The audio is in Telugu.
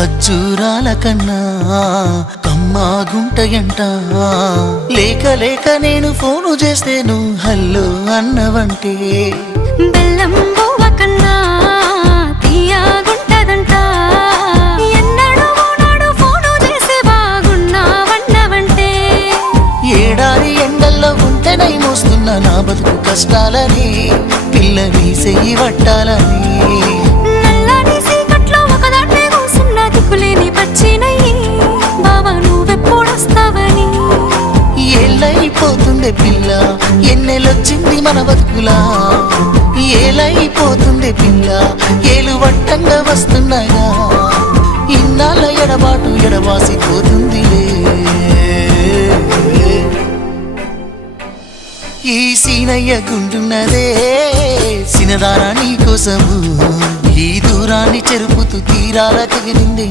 ఖర్జూరాల కన్నా కమ్మాగుంటయంట. లేక లేక నేను ఫోను చేస్తే నువ్వు హల్లో అన్నవంటే బెల్లం బువ్వ కన్నా తీయగుంటదంట. ఎన్నడూ నాడు ఫోను చేసి బాగున్నావన్నవంటే ఏడాది ఎండల్లో ఉంటేనై మోస్తున్నా నా బతుకు కష్టాలని పిల్లని సెయ్యి పట్టాలని. నల్లని సీకట్లో ఒకదాన్నే కూసున్న దిక్కులేని పచ్చినయ్యి బావా నువ్వెప్పుడొస్తావని. ఏళ్ళైపోతుందే పిల్ల ఎన్నెలొచ్చింది మన బతుకులా. ఏలైపోతుందే పిల్ల ఏలు వట్టంగా వస్తున్నాయా. ఇన్నాళ్ళ ఎడబాటు ఎడవాసిపోతుందిలే. ఈ సీనయ్య గుంటున్నదే సినదారా నీ కోసము. ఈ దూరాన్ని చెరుపుతూ తీరాల తెగిరింది.